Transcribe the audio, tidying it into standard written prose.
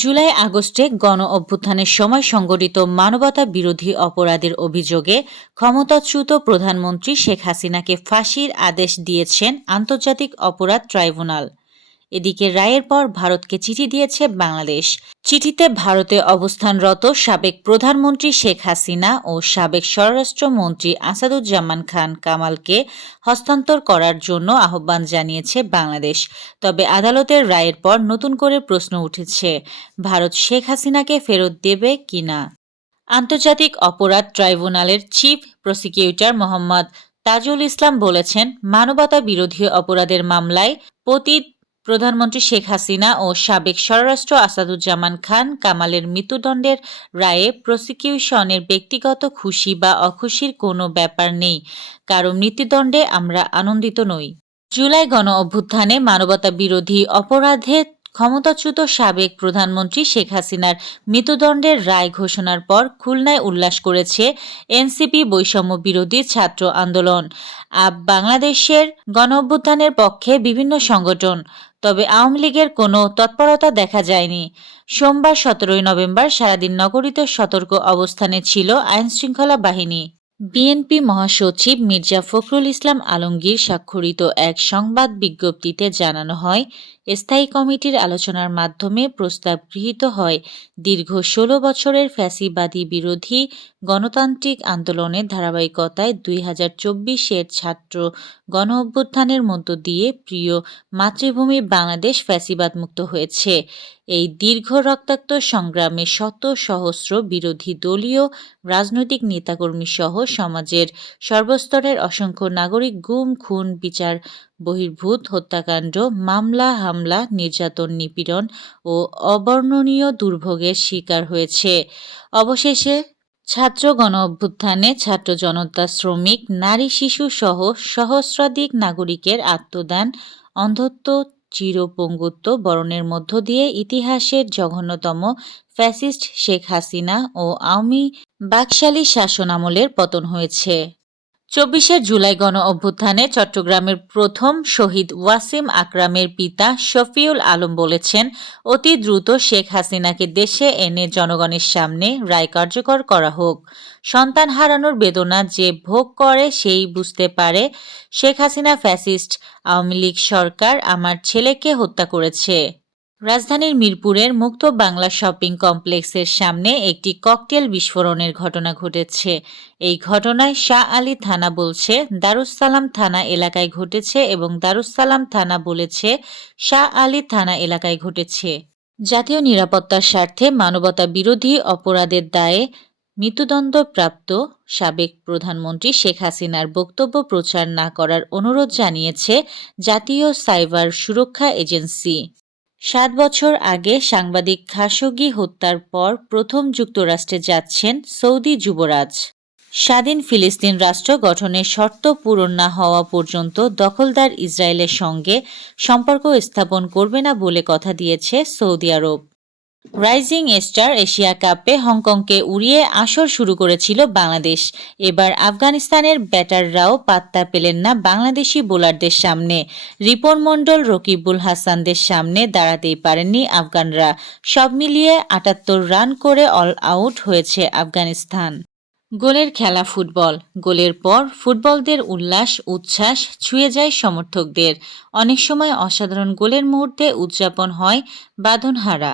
জুলাই আগস্টে গণ-অভ্যুত্থানের সময় সংঘটিত মানবতা বিরোধী অপরাধের অভিযোগে ক্ষমতাচ্যুত প্রধানমন্ত্রী শেখ হাসিনাকে ফাঁসির আদেশ দিয়েছেন আন্তর্জাতিক অপরাধ ট্রাইব্যুনাল। এদিকে রায়ের পর ভারতকে চিঠি দিয়েছে বাংলাদেশ। চিঠিতে ভারতে অবস্থানরত সাবেক প্রধানমন্ত্রী শেখ হাসিনা ও সাবেক স্বরাষ্ট্রমন্ত্রী আসাদুজ্জামান খান কামালকে হস্তান্তর করার জন্য আহ্বান জানিয়েছে বাংলাদেশ। তবে আদালতের রায়ের পর নতুন করে প্রশ্ন উঠেছে, ভারত শেখ হাসিনাকে ফেরত দেবে কিনা। আন্তর্জাতিক অপরাধ ট্রাইব্যুনালের চিফ প্রসিকিউটর মোহাম্মদ তাজুল ইসলাম বলেছেন, মানবতা বিরোধী অপরাধের মামলায় পতিত প্রধানমন্ত্রী শেখ হাসিনা ও সাবেক স্বরাষ্ট্র আসাদুজ্জামান খান কামালের মৃত্যুদণ্ডের রায়ে প্রসিকিউশনের ব্যক্তিগত খুশি বা অখুশির কোনো ব্যাপার নেই। কারো মৃত্যুদণ্ডে আমরা আনন্দিত নই। জুলাই গণ-অভ্যুত্থানে মানবতা বিরোধী অপরাধে ক্ষমতাচ্যুত সাবেক প্রধানমন্ত্রী শেখ হাসিনার মৃত্যুদণ্ডের রায় ঘোষণার পর খুলনায় উল্লাস করেছে এনসিপি বৈষম্য বিরোধী ছাত্র আন্দোলন। বাংলাদেশের গণ-অভ্যুত্থানের পক্ষে বিভিন্ন সংগঠন, তবে আওয়ামী লীগের কোনো তৎপরতা দেখা যায়নি। সোমবার 17 নভেম্বর সারাদিন নগরীতে সতর্ক অবস্থানে ছিল আইনশৃঙ্খলা বাহিনী। বিএনপি মহাসচিব মির্জা ফখরুল ইসলাম আলমগীর স্বাক্ষরিত এক সংবাদ বিজ্ঞপ্তিতে জানানো হয়, স্থায়ী কমিটির আলোচনার মাধ্যমে প্রস্তাব গৃহীত হয় দীর্ঘ 16 বছরের ফ্যাসিবাদী বিরোধী গণতান্ত্রিক আন্দোলনের ধারাবাহিকতায় 2024-এর ছাত্র গণ-অভ্যুত্থানের মধ্য দিয়ে প্রিয় মাতৃভূমি বাংলাদেশ ফ্যাসিবাদ মুক্ত হয়েছে। এই দীর্ঘ রক্তাক্ত সংগ্রামে শত সহস্র বিরোধী দলীয় রাজনৈতিক নেতাকর্মী সহ সমাজের সর্বস্তরের অসংখ্য নাগরিক গুম, খুন, বিচার বহির্ভূত হত্যাকাণ্ড, মামলা, হামলা, নির্যাতন, নিপীড়ন ও অবর্ণনীয় দুর্ভোগের শিকার হয়েছে। অবশেষে ছাত্র গণ-অভ্যুত্থানে ছাত্র জনতা, শ্রমিক, নারী, শিশু সহ সহস্রাধিক নাগরিকের আত্মদান, অন্ধত্ব, চিরপঙ্গুত্ব বরণের মধ্য দিয়ে ইতিহাসের জঘন্যতম ফ্যাসিস্ট শেখ হাসিনা ও আওয়ামী বাকশালী শাসনামলের পতন হয়েছে। 24শে জুলাই গণ-অভ্যুত্থানে চট্টগ্রামের প্রথম শহীদ ওয়াসিম আকরামের পিতা শফিউল আলম বলেছেন, অতি দ্রুত শেখ হাসিনাকে দেশে এনে জনগণের সামনে রায় কার্যকর করা হোক। সন্তান হারানোর বেদনা যে ভোগ করে সেই বুঝতে পারে। শেখ হাসিনা ফ্যাসিস্ট আওয়ামী লীগ সরকার আমার ছেলেকে হত্যা করেছে। রাজধানীর মিরপুরের মুক্ত বাংলা শপিং কমপ্লেক্সের সামনে একটি ককটেল বিস্ফোরণের ঘটনা ঘটেছে। এই ঘটনায় শাহ আলী থানা বলছে দারুস-সালাম থানা এলাকায় ঘটেছে এবং দারুস-সালাম থানা বলেছে শাহ আলী থানা এলাকায় ঘটেছে। জাতীয় নিরাপত্তার স্বার্থে মানবতা বিরোধী অপরাধের দায়ে মৃত্যুদণ্ডপ্রাপ্ত সাবেক প্রধানমন্ত্রী শেখ হাসিনার বক্তব্য প্রচার না করার অনুরোধ জানিয়েছে জাতীয় সাইবার সুরক্ষা এজেন্সি। 7 বছর আগে সাংবাদিক খাশোগি হত্যার পর প্রথম যুক্তরাষ্ট্রে যাচ্ছেন সৌদি যুবরাজ। স্বাধীন ফিলিস্তিন রাষ্ট্র গঠনের শর্ত পূরণ না হওয়া পর্যন্ত দখলদার ইসরায়েলের সঙ্গে সম্পর্ক স্থাপন করবে না বলে কথা দিয়েছে সৌদি আরব। রাইজিং স্টার এশিয়া কাপে হংকংকে উড়িয়ে আসর শুরু করেছিল বাংলাদেশ। এবার আফগানিস্তানের ব্যাটাররাও পাত্তা পেলেন না বাংলাদেশি বোলারদের সামনে। রিপন মণ্ডল, রকিবুল হাসানদের সামনে দাঁড়াতেই পারেননি আফগানরা। সব মিলিয়ে 78 রান করে অল আউট হয়েছে আফগানিস্তান। গোলের খেলা ফুটবল। গোলের পর ফুটবলদের উল্লাস উচ্ছ্বাস ছুঁয়ে যায় সমর্থকদের। অনেক সময় অসাধারণ গোলের মুহূর্তে উদযাপন হয় বাঁধনহারা।